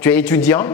Tu es étudiant,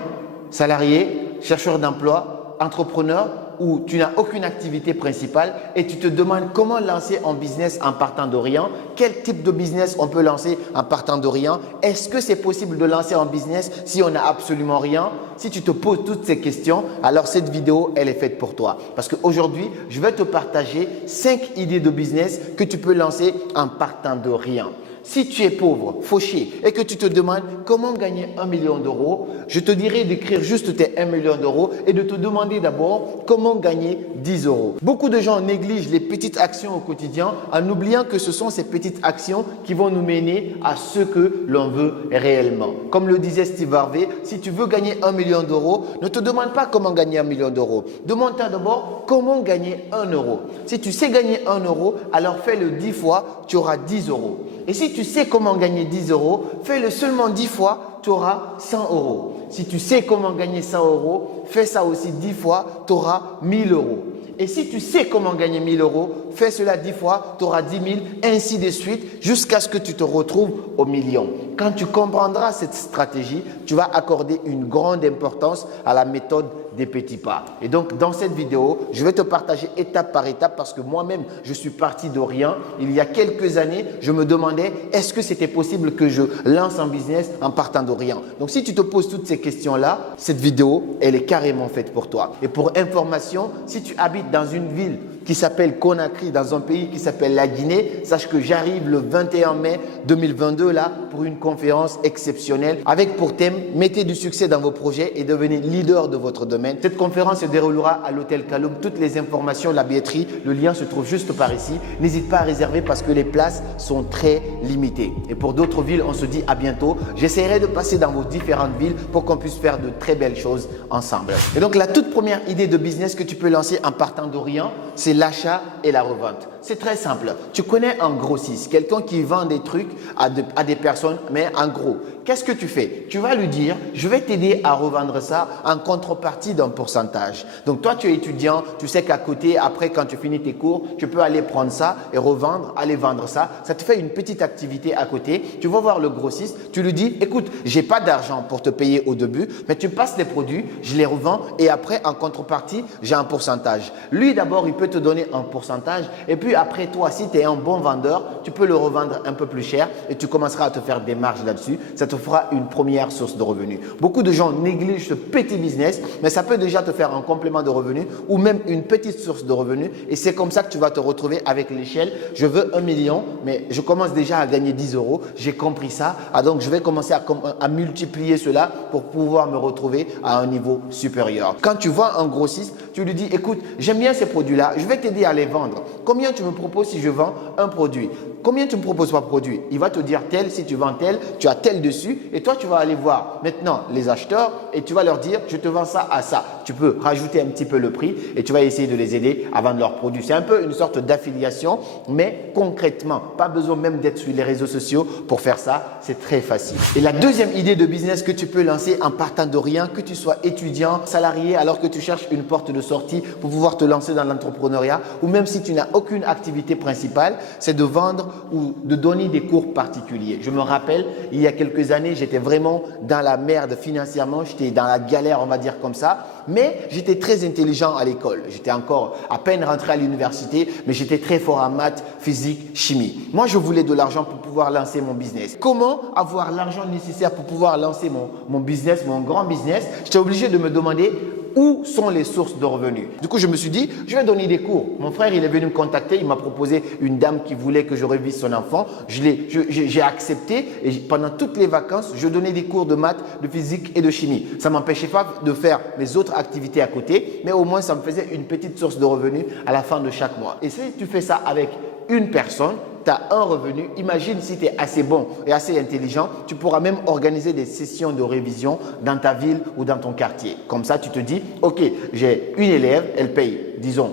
salarié, chercheur d'emploi, entrepreneur ou tu n'as aucune activité principale et tu te demandes comment lancer un business en partant de rien. Quel type de business on peut lancer en partant de rien? Est-ce que c'est possible de lancer un business si on n'a absolument rien? Si tu te poses toutes ces questions, alors cette vidéo, elle est faite pour toi. Parce qu'aujourd'hui, je vais te partager 5 idées de business que tu peux lancer en partant de rien. Si tu es pauvre, fauché et que tu te demandes comment gagner 1 million d'euros, je te dirais d'écrire juste tes 1 million d'euros et de te demander d'abord comment gagner 10 euros. Beaucoup de gens négligent les petites actions au quotidien en oubliant que ce sont ces petites actions qui vont nous mener à ce que l'on veut réellement. Comme le disait Steve Harvey, si tu veux gagner 1 million d'euros, ne te demande pas comment gagner 1 million d'euros. Demande-toi d'abord comment gagner 1 euro. Si tu sais gagner 1 euro, alors fais-le 10 fois, tu auras 10 euros. Et si tu sais comment gagner 10 euros, fais-le seulement 10 fois, tu auras 100 euros. Si tu sais comment gagner 100 euros, fais ça aussi 10 fois, tu auras 1000 euros. Et si tu sais comment gagner 1000 euros, fais cela 10 fois, tu auras 10 000, ainsi de suite, jusqu'à ce que tu te retrouves au million. Quand tu comprendras cette stratégie, tu vas accorder une grande importance à la méthode des petits pas. Et donc, dans cette vidéo, je vais te partager étape par étape parce que moi-même, je suis parti de rien. Il y a quelques années, je me demandais est-ce que c'était possible que je lance un business en partant de rien. Donc, si tu te poses toutes ces questions-là, cette vidéo, elle est carrément faite pour toi. Et pour information, si tu habites dans une ville qui s'appelle Conakry, dans un pays qui s'appelle la Guinée, sache que j'arrive le 21 mai 2022 là pour une conférence exceptionnelle avec pour thème « Mettez du succès dans vos projets et devenez leader de votre domaine ». Cette conférence se déroulera à l'hôtel Kaloum. Toutes les informations, la billetterie, le lien se trouve juste par ici. N'hésite pas à réserver parce que les places sont très limitées. Et pour d'autres villes, on se dit à bientôt. J'essaierai de passer dans vos différentes villes pour qu'on puisse faire de très belles choses ensemble. Et donc la toute première idée de business que tu peux lancer en partant de rien, c'est l'achat et la revente. C'est très simple. Tu connais un grossiste, quelqu'un qui vend des trucs à des personnes, mais en gros. Qu'est-ce que tu fais? Tu vas lui dire, je vais t'aider à revendre ça en contrepartie d'un pourcentage. Donc toi, tu es étudiant, tu sais qu'à côté, après, quand tu finis tes cours, tu peux aller prendre ça et revendre, aller vendre ça. Ça te fait une petite activité à côté. Tu vas voir le grossiste, tu lui dis, écoute, j'ai pas d'argent pour te payer au début, mais tu passes les produits, je les revends et après, en contrepartie, j'ai un pourcentage. Lui, d'abord, il peut te donner un pourcentage et puis après, toi, si tu es un bon vendeur, tu peux le revendre un peu plus cher et tu commenceras à te faire des marges là-dessus. Ça te fera une première source de revenus. Beaucoup de gens négligent ce petit business, mais ça peut déjà te faire un complément de revenus ou même une petite source de revenus. Et c'est comme ça que tu vas te retrouver avec l'échelle. Je veux 1 million, mais je commence déjà à gagner 10 euros. J'ai compris ça. Donc, je vais commencer à multiplier cela pour pouvoir me retrouver à un niveau supérieur. Quand tu vois un grossiste, tu lui dis, écoute, j'aime bien ces produits-là. Je vais t'aider à les vendre. Combien tu me proposes si je vends un produit? Combien tu me proposes par produit? Il va te dire tel, si tu vends tel, tu as tel dessus et toi tu vas aller voir maintenant les acheteurs et tu vas leur dire je te vends ça à ça. Tu peux rajouter un petit peu le prix et tu vas essayer de les aider à vendre leurs produits. C'est un peu une sorte d'affiliation, mais concrètement, pas besoin même d'être sur les réseaux sociaux pour faire ça, c'est très facile. Et la deuxième idée de business que tu peux lancer en partant de rien, que tu sois étudiant, salarié, alors que tu cherches une porte de sortie pour pouvoir te lancer dans l'entrepreneuriat ou même si tu n'as aucune activité principale, c'est de vendre ou de donner des cours particuliers. Je me rappelle, il y a quelques années, j'étais vraiment dans la merde financièrement, j'étais dans la galère, on va dire comme ça, mais j'étais très intelligent à l'école. J'étais encore à peine rentré à l'université, mais j'étais très fort en maths, physique, chimie. Moi, je voulais de l'argent pour pouvoir lancer mon business. Comment avoir l'argent nécessaire pour pouvoir lancer mon business, mon grand business? J'étais obligé de me demander où sont les sources de revenus. Du coup, je me suis dit, je vais donner des cours. Mon frère, il est venu me contacter, il m'a proposé une dame qui voulait que je révise son enfant. J'ai accepté et pendant toutes les vacances, je donnais des cours de maths, de physique et de chimie. Ça ne m'empêchait pas de faire mes autres activités à côté, mais au moins, ça me faisait une petite source de revenus à la fin de chaque mois. Et si tu fais ça avec une personne, tu as un revenu. Imagine si tu es assez bon et assez intelligent, tu pourras même organiser des sessions de révision dans ta ville ou dans ton quartier. Comme ça, tu te dis, ok, j'ai une élève, elle paye, disons,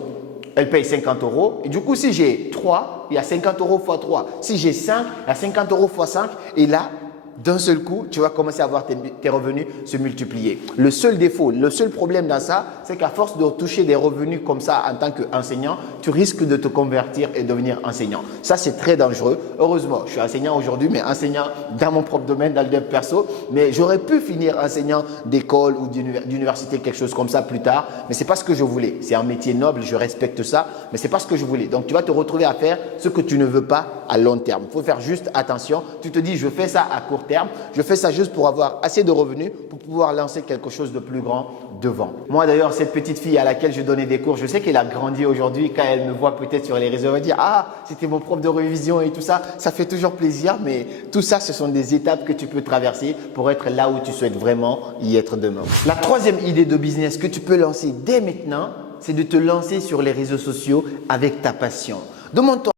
elle paye 50 euros. Et du coup, si j'ai 3, il y a 50 euros x 3. Si j'ai 5, il y a 50 euros x 5. Et là, d'un seul coup, tu vas commencer à voir tes revenus se multiplier. Le seul défaut, le seul problème dans ça, c'est qu'à force de toucher des revenus comme ça en tant qu'enseignant, tu risques de te convertir et devenir enseignant. Ça, c'est très dangereux. Heureusement, je suis enseignant aujourd'hui, mais enseignant dans mon propre domaine, dans le dev perso. Mais j'aurais pu finir enseignant d'école ou d'université, quelque chose comme ça plus tard. Mais ce n'est pas ce que je voulais. C'est un métier noble, je respecte ça, mais ce n'est pas ce que je voulais. Donc, tu vas te retrouver à faire ce que tu ne veux pas à long terme. Il faut faire juste attention. Tu te dis, je fais ça à court terme. Je fais ça juste pour avoir assez de revenus pour pouvoir lancer quelque chose de plus grand devant. Moi d'ailleurs, cette petite fille à laquelle je donnais des cours, je sais qu'elle a grandi aujourd'hui. Quand elle me voit peut-être sur les réseaux, elle va dire « Ah, c'était mon prof de révision et tout ça ». Ça fait toujours plaisir, mais tout ça, ce sont des étapes que tu peux traverser pour être là où tu souhaites vraiment y être demain. La troisième idée de business que tu peux lancer dès maintenant, c'est de te lancer sur les réseaux sociaux avec ta passion. Demande-toi